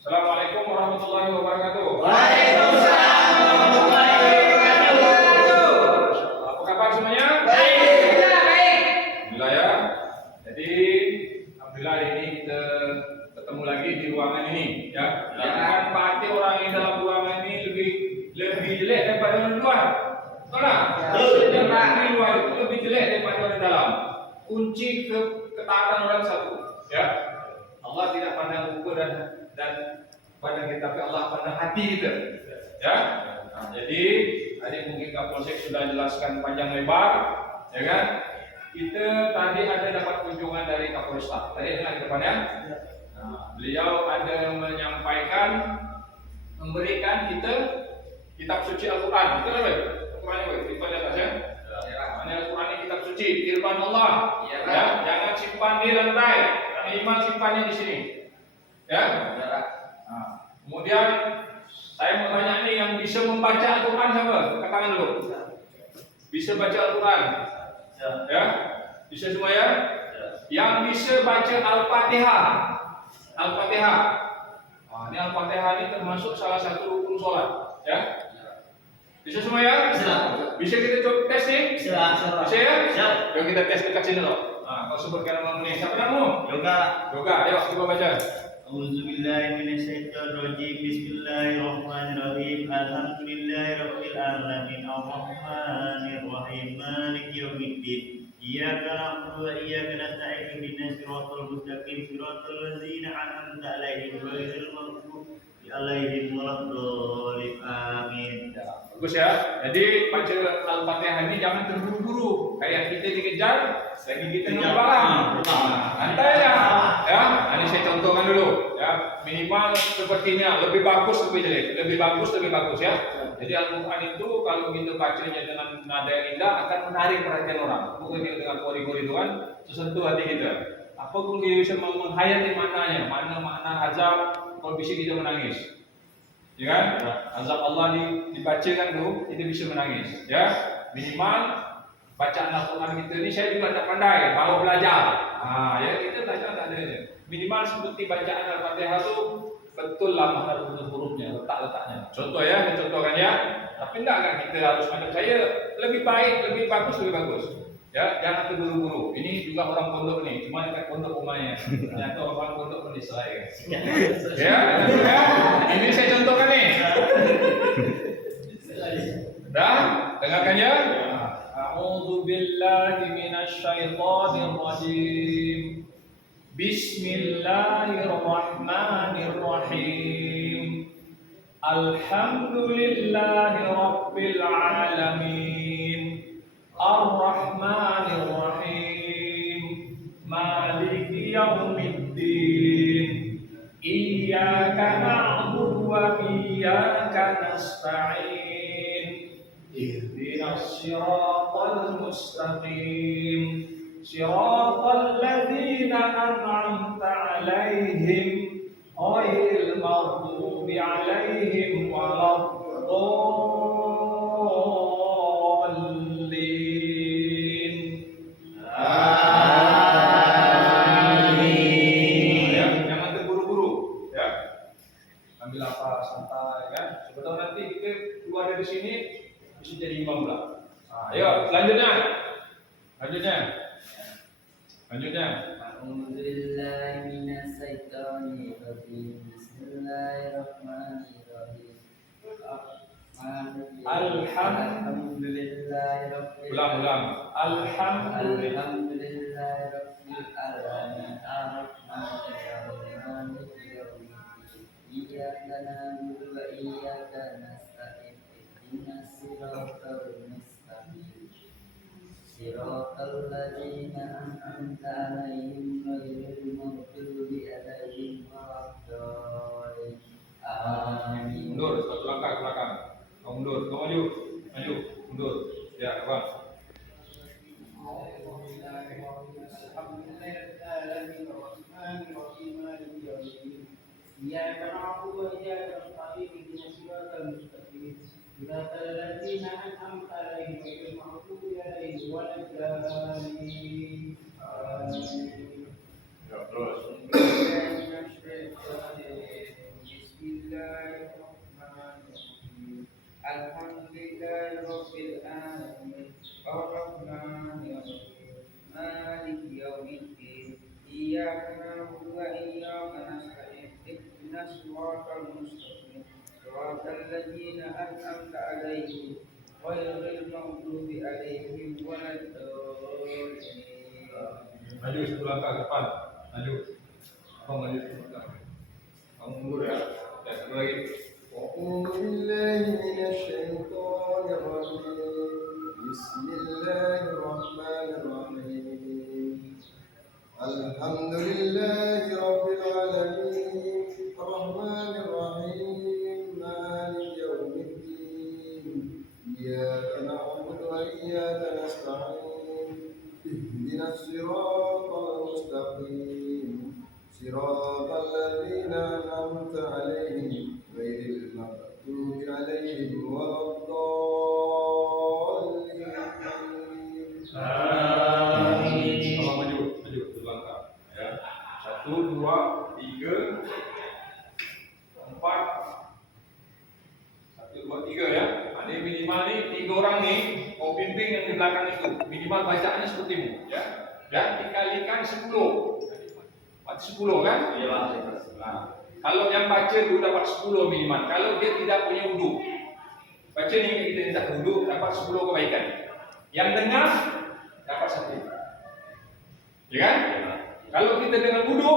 Assalamualaikum warahmatullahi wabarakatuh. Waalaikumsalam warahmatullahi wabarakatuh. Apa kabar semuanya? Baik. Baik. Alhamdulillah ya. Jadi alhamdulillah hari ini kita ketemu lagi di ruangan ini ya. Jangan pasti orang yang dalam ruangan ini lebih jelek daripada orang luar. Betul tak? Orang di luar itu lebih jelek daripada orang dalam. Kunci ketaatan orang satu ya. Allah tidak pandang muka dan pandang kita, tapi Allah pandang hati kita. Ya. Nah, jadi tadi mungkin Kapolsek sudah jelaskan panjang lebar, ya kan? Kita tadi ada dapat kunjungan dari Kapolsta. Tadi dengar di depannya. Nah, beliau ada menyampaikan, memberikan kita kitab suci Al-Quran. Betul tak? Al-Quran itu di atas ya. Mana Al-Quran ini kitab suci, firman Allah. Ya, jangan simpan di lantai, minimal simpannya di sini. Ya. Nah, kemudian saya mau tanya nih, yang bisa membaca Al-Quran siapa? Angkat tangan dulu. Bisa baca Al-Quran? Ya. Bisa semua ya? Yang bisa baca Al-Fatihah. Al-Fatihah. Nah, ini Al-Fatihah ini termasuk salah satu rukun sholat. Ya. Bisa semua ya? Bisa kita coba tes nih? Bisa ya? Siap. Yuk kita tes dekat sini loh. Nah, kau sebutkan nama ini. Siapa namamu? Yoga. Ayo coba baca. A'udzubillahi minasyaitonirrajim. Bismillahirrahmanirrahim. Alhamdulillahirabbil alamin. Arrahmanirrahim. Maliki yaumiddin. Iyyaka na'budu wa iyyaka nasta'in. Ihdinas siratal mustaqim. Siratal ladzina an'amta 'alaihim ghairil maghdubi 'alaihim waladdallin. Amin. Bagus ya. Jadi baca Al-Fatihah ini jangan terburu-buru. Kayak kita dikejar, lagi kita nunggu barang. Santai ya. Ya. Ini saya contohkan dulu. Ya. Minimal sepertinya lebih bagus lebih jelek, lebih bagus ya. Jadi Al-Quran itu kalau kita bacanya dengan nada yang indah akan menarik perhatian orang. Bukan kita dengan kori-kori itu kan tersentuh hati kita. Apapun kita bisa menghayati maknanya, makna azab, kalau bisa kita menangis. Ya kan? Azab Allah dibacakan tuh, kita bisa menangis. Ya, minimal bacaan Al-Quran kita ini saya juga tak pandai, baru belajar. Nah, ya kita belajar tak ada. Minimal seperti bacaan Al-Fatihah itu betul lah mana huruf-hurufnya, letak-letaknya. Contoh ya, saya contohkan ya. Tapi enggak kan kita harus macam saya, lebih baik, lebih bagus. Ya, jangan terburu-buru. Ini juga orang pondok nih, cuma dekat pondok rumahnya. Ternyata orang pondok pun diselai. Ya, ini saya contohkan nih. Dah, dengarkan ya. A'udzu billahi minasy syaithanir rajim. Bismillahirrahmanirrahim. Alhamdulillahi rabbil alamin. Ar-Rahmanir-Rahim. Maliki yaumiddin. Iyyaka na'budu wa iyyaka nasta'in. Ihdinas siratal mustaqim. Siratal ladzina an'amta 'alaihim ghairil maghdubi 'alaihim waladdallin. Ya, jangan terburu-buru ya. Ambil apa santai kan. Sebetulnya nanti kita keluar dari sini bisa jadi imam lah. Nah, ayo selanjutnya. A'udzubillahi minasyaitonirrajim. Bismillahirrahmanirrahim. Alhamdulillahirabbil Ulang. Alhamdulillahirabbil alamin. Arrahmanirrahim. Maliki yaumiddin. Iyyaka na'budu wa iyyaka nasta'in. Ihdinas siratal mustaqim. Siratal ladzina an'amta 'alaihim ghairil maghdubi 'alaihim waladdallin. Amin. Mundur, satu langkah ke belakang. Kau mundur, kau maju, mundur. Ya, Bang. Iyyaka na'budu wa iyyaka nasta'in. Ihdinas siratal mustaqim. Siratal ladzina an'amta 'alaihim ghairil maghdubi 'alaihim waladdallin. Amin. Ya, terus. نستعين اهدنا الصراط المستقيم صراط الذين أنعمت عليهم غير المغضوب عليهم ولا الضالين. Maju satu langkah ke depan. Maju. Abang maju satu langkah. Kamu mundur ya. Dan satu lagi. أعوذ بالله من الشيطان الرجيم بسم الله الرحمن الرحيم الحمد لله رب العالمين الرحمن الرحيم مالك يوم الدين إياك نعبد وإياك نستعين اهدنا الصراط المستقيم صراط الذين أنعمت عليهم غير المغضوب عليهم ولا الضالين. Abang maju satu langkah. Ya. 1, 2, 3, 4. 1, 2, 3 ya. Ini minimal nih 3 orang nih mau pimpin yang di belakang itu. Minimal bacaannya seperti ini ya. Dan dikalikan 10. Berarti 10 kan? Iya, Pak. Nah, kalau yang baca itu dapat 10 minimal. Kalau dia tidak punya wudu, baca nih kita tidak wudu dapat 10 kebaikan. Yang dengar dapat 1. Ya kan? Kalau kita dengan wudu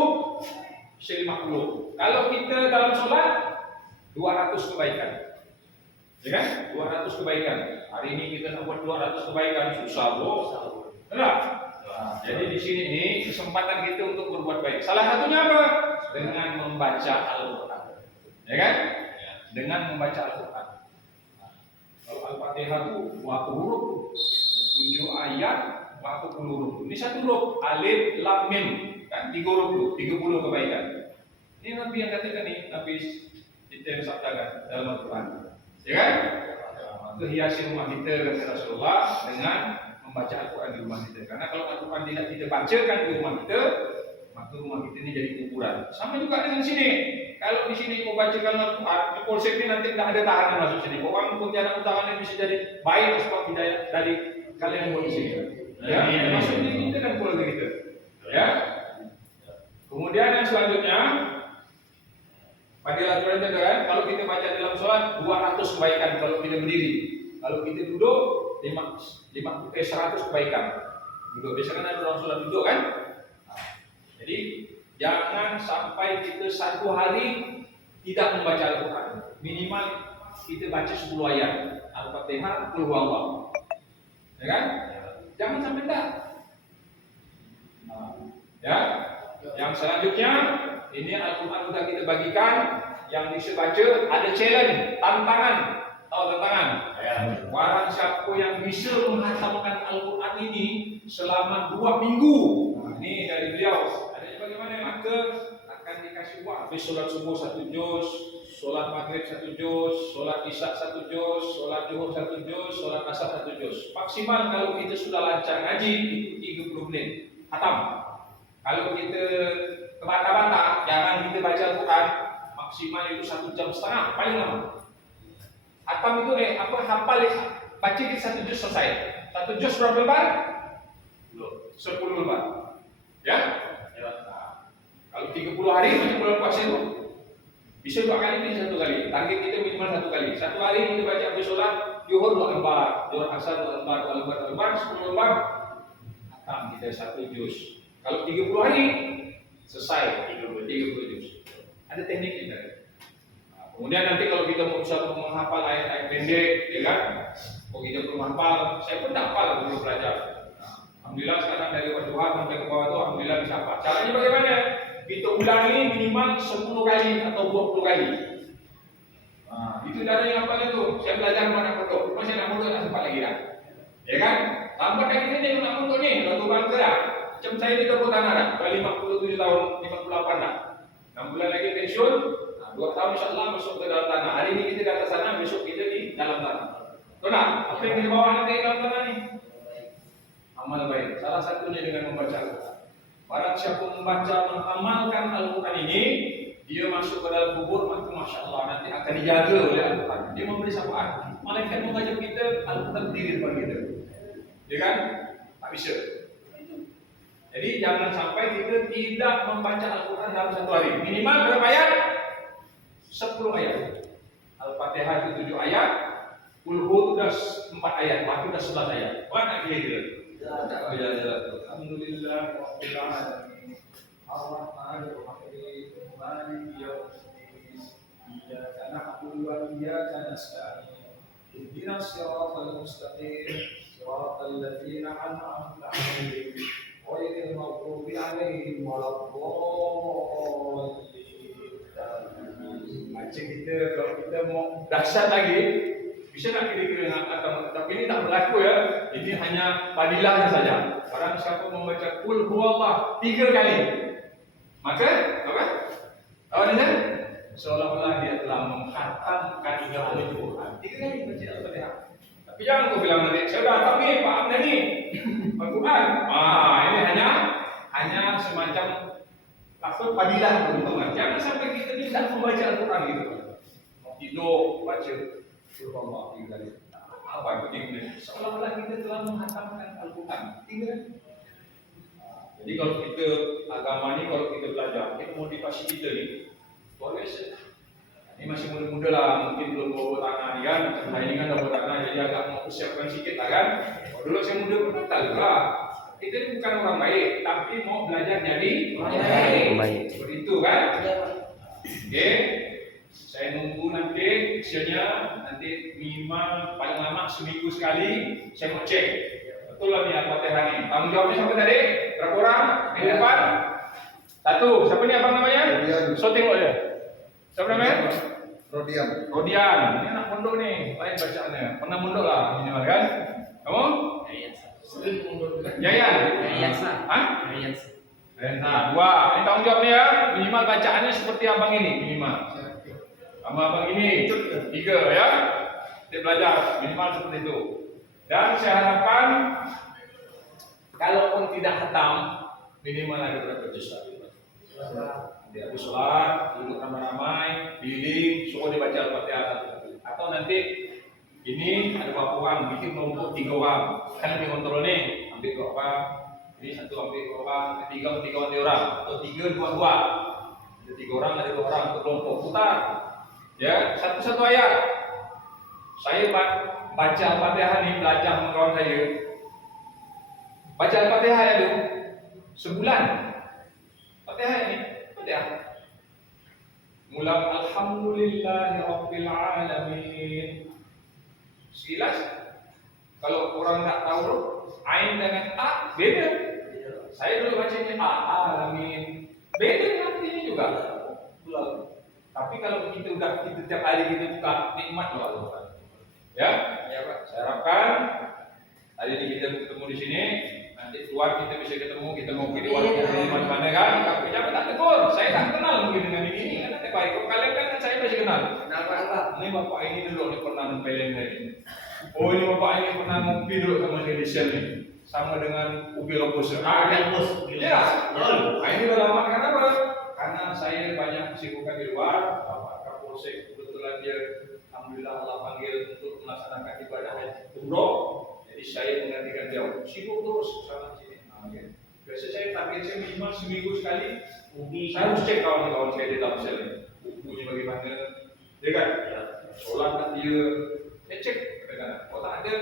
bisa 50. Kalau kita dalam sholat 200 kebaikan. Ya kan? 200 kebaikan. Hari ini kita nak buat 200 kebaikan susah, Bro. Benar? Nah, jadi di sini ini kesempatan kita untuk berbuat baik. Salah satunya apa? Dengan membaca Al-Quran. Ya kan? Dengan membaca Al-Quran. Kalau Al-Fatihah itu berapa huruf? 7 ayat, berapa puluh huruf? Ini 1 huruf, alif, lam, mim. Kan 3 huruf itu, 30 kebaikan. Ini Nabi yang katakan nih, Nabi kita yang sabdakan dalam Al-Quran. Ya kan? Maka hiasi rumah kita kata Rasulullah dengan membaca Al-Quran di rumah kita. Karena kalau Al-Quran tidak kita bacakan di rumah kita, maka rumah kita ini jadi kuburan. Sama juga dengan sini. Kalau di sini kau bacakan Al-Quran, di Polsek ini nanti tidak ada tahanan masuk sini. Orang Pontianak Utara ini bisa jadi baik sebab hidayah dari kalian buat di sini. Ya, masuk ini kita dan keluarga kita. Ya. Kemudian yang selanjutnya, Fadilah Quran kan, kalau kita baca dalam sholat 200 kebaikan kalau kita berdiri. Kalau kita duduk 100 kebaikan. Duduk biasa kan ada orang sholat duduk kan? Jadi jangan sampai kita 1 hari tidak membaca Al-Quran. Minimal kita baca 10 ayat Al-Fatihah, Qul Huwallah. Ya kan? Jangan sampai tak. Ya. Yang selanjutnya ini Al-Quran sudah kita bagikan. Yang bisa baca ada challenge, tantangan. Tahu tantangan? Barang siapa yang bisa menghatamkan Al-Quran ini selama 2 minggu. Ini dari beliau. Adanya bagaimana? Maka akan dikasih uang. Habis sholat subuh 1 juz, sholat maghrib 1 juz, sholat isya 1 juz, sholat zuhur 1 juz, sholat asar 1 juz. Maksimal kalau kita sudah lancar ngaji itu 30 menit. Hatam. Kalau kita kebata-bata, jangan kita baca Al-Quran, maksimal itu 1,5 jam paling lama. Hatam itu hafal baca kita 1 juz selesai. 1 juz berapa lembar? 10 lembar. Ya? Nah, kalau 30 hari macam bulan puasa itu bisa 2 kali, bisa 1 kali. Target kita minimal 1 kali. 1 hari kita baca habis sholat zuhur 2 lembar, zuhur asar 2 lembar, 10 lembar. Hatam kita 1 juz. Kalau 30 hari selesai 30 juz. Ada tekniknya tadi. Kemudian nanti kalau kita mau bisa menghafal ayat-ayat pendek, ya kan? Kalau kita belum hafal, saya pun tak hafal belum belajar. Alhamdulillah sekarang dari Wadduha sampai ke bawah itu Alhamdulillah bisa hafal. Caranya bagaimana? Kita ulangi minimal 10 kali atau 20 kali. Nah, itu cara yang hafal itu. Saya belajar mana pondok, masih nak pondok tak sempat lagi dah. Ya kan? Lambat lagi kita nak pondok ni, lalu bangsa dah. Macam saya di Tepuk Tanah dah, 57 tahun, 58 dah. 6 bulan lagi pensiun. 2 tahun insyaAllah masuk ke dalam tanah. Hari ini kita di atas sana, besok kita di dalam tanah. Tahu tak? Apa yang kita bawa nanti di dalam tanah ni? Amal baik. Salah satunya dengan membaca Al-Quran. Barang siapa membaca, mengamalkan Al-Quran ini, dia masuk ke dalam kubur, maka Masya Allah nanti akan dijaga oleh Al-Quran. Dia memberi syafaat. Malaikat mengajak kita, Al-Quran berdiri depan kita. Ya kan? Tak bisa. Jadi jangan sampai kita tidak membaca Al-Quran Al-Quran dalam satu hari. Minimal berapa ayat? 10 ayat. Al-Fatihah itu 7 ayat, Qul sudah 4 ayat, maka sudah 11 ayat. Mana kira-kira? Alhamdulillah rabbil alamin. Ar-Rahmanir Rahim. Maliki yaumiddin. Iyyaka na'budu wa iyyaka nasta'in. Ihdinas siratal mustaqim. Siratal ladzina an'amta 'alaihim. Ghairil maghdubi 'alaihim waladdallin. Macam kita kalau kita mau dahsyat lagi, bisa nak kira-kira atau tapi ini tak berlaku ya. Ini hanya fadilah saja. Barang siapa membaca Qul huwallah 3 kali, maka apa? Apa dia? Seolah-olah dia telah menghatamkan Al-Quran. 3 kali baca Al-Fatihah. Tapi jangan kau bilang nanti, saya dah tahu ni, faham dah ni Al-Quran. Ini hanya semacam maksud fadilah keuntungan. Jangan sampai kita tidak membaca Al-Quran gitu. Mau tidur baca Subhanallah 3 kali. Apa yang penting ni? Seolah-olah kita telah menghatamkan Al-Quran. 3 kali. Jadi kalau kita agama ni, kalau kita belajar, kita motivasi kita ni luar biasa. Ini masih muda-muda lah, mungkin belum bawa tanah ni kan. Saya ni kan dah bawa tanah, jadi agak mau persiapkan sikit lah kan. Kalau dulu saya muda pun tak lah. Kita ni bukan orang baik, tapi mau belajar jadi orang baik. Seperti itu kan? Okey. Saya nunggu nanti usianya nanti minimal paling lama seminggu sekali saya mau cek. Betul lah ni Al-Fatihah ni. Tanggung jawabnya siapa tadi? Berapa orang? Di depan? 1. Siapa ni abang namanya? Rodian. So tengok dia. Siapa namanya? Rodian. Rodian. Ini anak pondok ni. Lain bacaannya. Pernah mondok lah minimal kan? Kamu? Yayan. Hah? Nah, 2. Ini tanggung jawab ni ya. Minimal bacaannya seperti abang ini minimal. Sama abang ini 3 ya. Kita belajar minimal seperti itu. Dan saya harapkan kalaupun tidak khatam minimal ada berapa juz lagi. Nanti habis sholat, duduk ramai-ramai, keliling, suruh dibaca Al-Fatihah satu. Atau nanti ini ada berapa orang, bikin kelompok 3 orang. Kan lebih kontrol nih, ambil ke orang, ini 1 ambil ke orang, 3 orang, atau 3 2. Ada 3 orang, ada 2 orang, kelompok putar. Ya, satu-satu ayat. Saya baca Al-Fatihah ni belajar sama kawan saya. Baca Al-Fatihah ya tu sebulan. Fatihah ni, Fatihah. Mula Alhamdulillahi Rabbil Alamin. Sekilas kalau orang tak tahu ain dengan a beda. Saya dulu bacanya alamin. Beda artinya juga. Tapi kalau kita tiap hari kita buka nikmat loh Allah. Ya, Pak. Saya harapkan hari ini kita ketemu di sini. Nanti keluar kita bisa ketemu, kita ngopi di warung di mana kan. Tapi jangan tak tegur. Saya tak kenal mungkin dengan ini. Nanti baik. Kalau kalian kan saya masih kenal. Kenal Pak. Ini bapak ini dulu ni pernah nempelin ini. Oh ini bapak ini pernah ngopi dulu sama Indonesia ni. Sama dengan Ubi Lopus. Lopus. Ya. Ini dah lama kenapa? Karena saya banyak kesibukan di luar. Bapak Kapolsek kebetulan dia alhamdulillah Allah panggil untuk melaksanakan ibadah haji umroh. Jadi saya menggantikan dia. Sibuk terus sana sini. Biasa saya target saya minimal seminggu sekali. Saya harus cek kawan-kawan saya di dalam sel. Bukunya bagaimana? Ya kan? Sholat tak dia. Saya cek kadang-kadang. Kalau tak ada,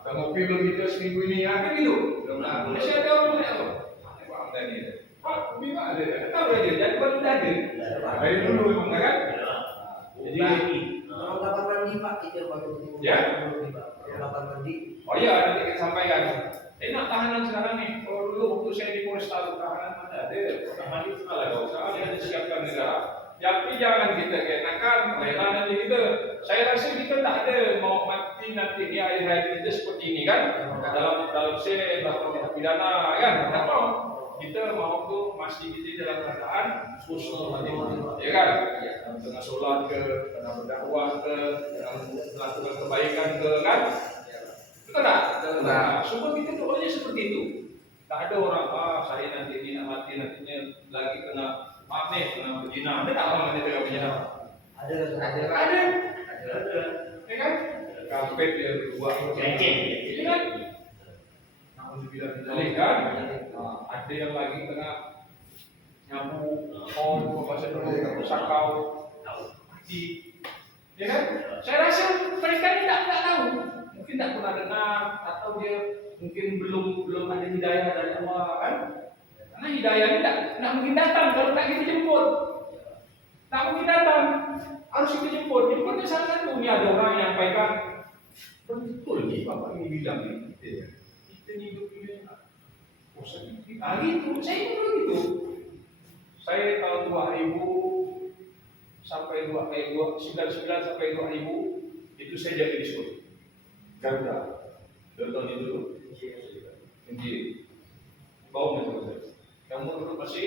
kalau ngopi belum kita seminggu ini, kan gitu. Belum. Masih ada orang lain tu. Pak Amdan ni. Pak, bima ada. Tahu aja. Jadi baru dah ada. Dari dulu memang kan? Jadi Perlengkapan mandi Pak, kita baru ya. Perlengkapan mandi. Oh iya, nanti kita sampaikan. Nak tahanan sekarang ni. Kalau dulu waktu saya di Polresta tahanan mana ada. Mandi pernah lah. Soalnya ada siapkan negara. Tapi jangan kita kenakan rela nanti kita. Saya rasa kita tak ada mau mati nanti di akhir hayat kita seperti ini kan. Dalam sel, dalam pidana kan. Tak mau. Kita mau tu mesti kita dalam keadaan husnul khatimah. Ya kan? Tengah solat ke, tengah berdakwah ke, tengah melakukan kebaikan ke kan? Betul tak? Nah, semua kita doanya seperti itu. Tak ada orang saya nanti ni nak mati nantinya lagi kena maaf nih, kena berzina. Ada tak orang nanti tengah berzina? Ada. Ya kan? Kampet dia berdua. Iya kan? Namun dibilang kan? Ada yang lagi tengah nyabu, pohon, bahasa dulu, sakau, mati. Ya kan? Saya rasa mereka ini tidak tahu, mungkin tidak pernah dengar atau dia mungkin belum ada hidayah dari Allah kan? Karena hidayah ini tidak mungkin datang kalau tak kita jemput, tak mungkin datang, harus kita jemput. Jemputnya salah satu ini ada orang yang nyampaikan betul nih bapak ini bilang nih, kita hidup ini, oh sakit, gitu, saya itu begitu. Saya tahun 2000 sampai 99 sampai 2000 itu saya jadi di sekolah Garuda. Tahun itu dulu. Jadi bau betul. Kamu dulu masih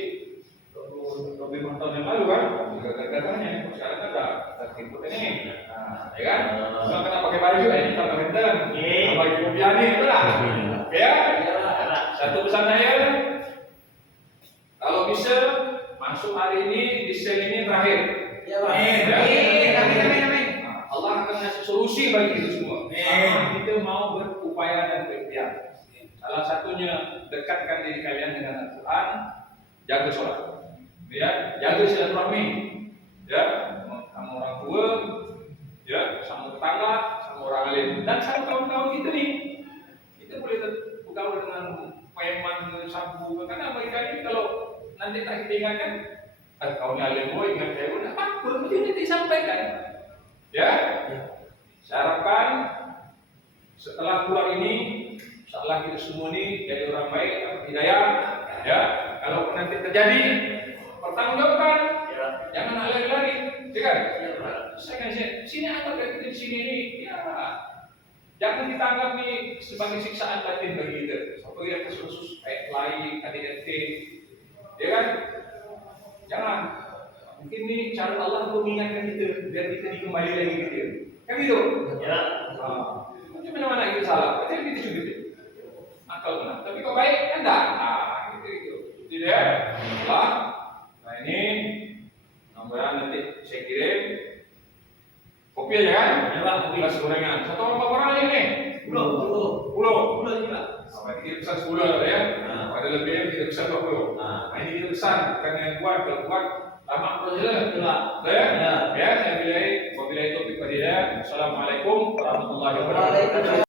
25 tahun yang lalu kan? Gagal-gagalnya. Sekarang kan ada tertimbun ini. Nah, ya kan? Sekarang kena pakai baju ini tambah renten. Baju mobiani itu lah. Ya. Satu pesan saya, kalau bisa masuk hari ini di sel ini terakhir. Ya, Pak. Amin. Allah akan ngasih solusi bagi itu semua. Kita mau berupaya dan berikhtiar. Salah satunya dekatkan diri kalian dengan Al-Quran, jaga sholat, ya, jaga silaturahmi, ya, sama orang tua, ya, sama tetangga, sama orang alim, dan sama kawan-kawan kita nih. Kita boleh bergaul dengan preman, sabu, karena mereka ini kalau nanti tak kita ingatkan, kawan alim, ingat saya, apa? Belum nanti disampaikan, ya. Saya harapkan setelah keluar ini, setelah kita semua ini jadi orang baik, hidayah, ya. Kalau nanti terjadi, pertanggungjawabkan, jangan lari-lari, ya kan? Saya kan sini apa kita di sini ini, ya. Jangan kita anggap ini sebagai siksaan batin bagi kita. Seperti yang khusus kayak lain, KDRT, ya kan? Jangan. Mungkin ini cara Allah untuk mengingatkan kita biar kita dikembali lagi gitu. Kan gitu? Ya. Mungkin mana kita salah, berarti kita juga gitu. Akal benar. Tapi kok baik kan enggak? Gitu. Jadi ya. Nah ini nomornya nanti saya kirim. Kopi aja kan? Ya, Pak, kopi. Nasi gorengan. Satu orang berapa orang ini? 10. juga. Sampai kita pesan 10 ya. Pada lebihnya kita pesan 20. Nah ini kita pesan bukan yang kuat, kalau kuat lama terus ya. Ya, saya bilang, wabillahi taufiq wal hidayah. Assalamualaikum warahmatullahi wabarakatuh.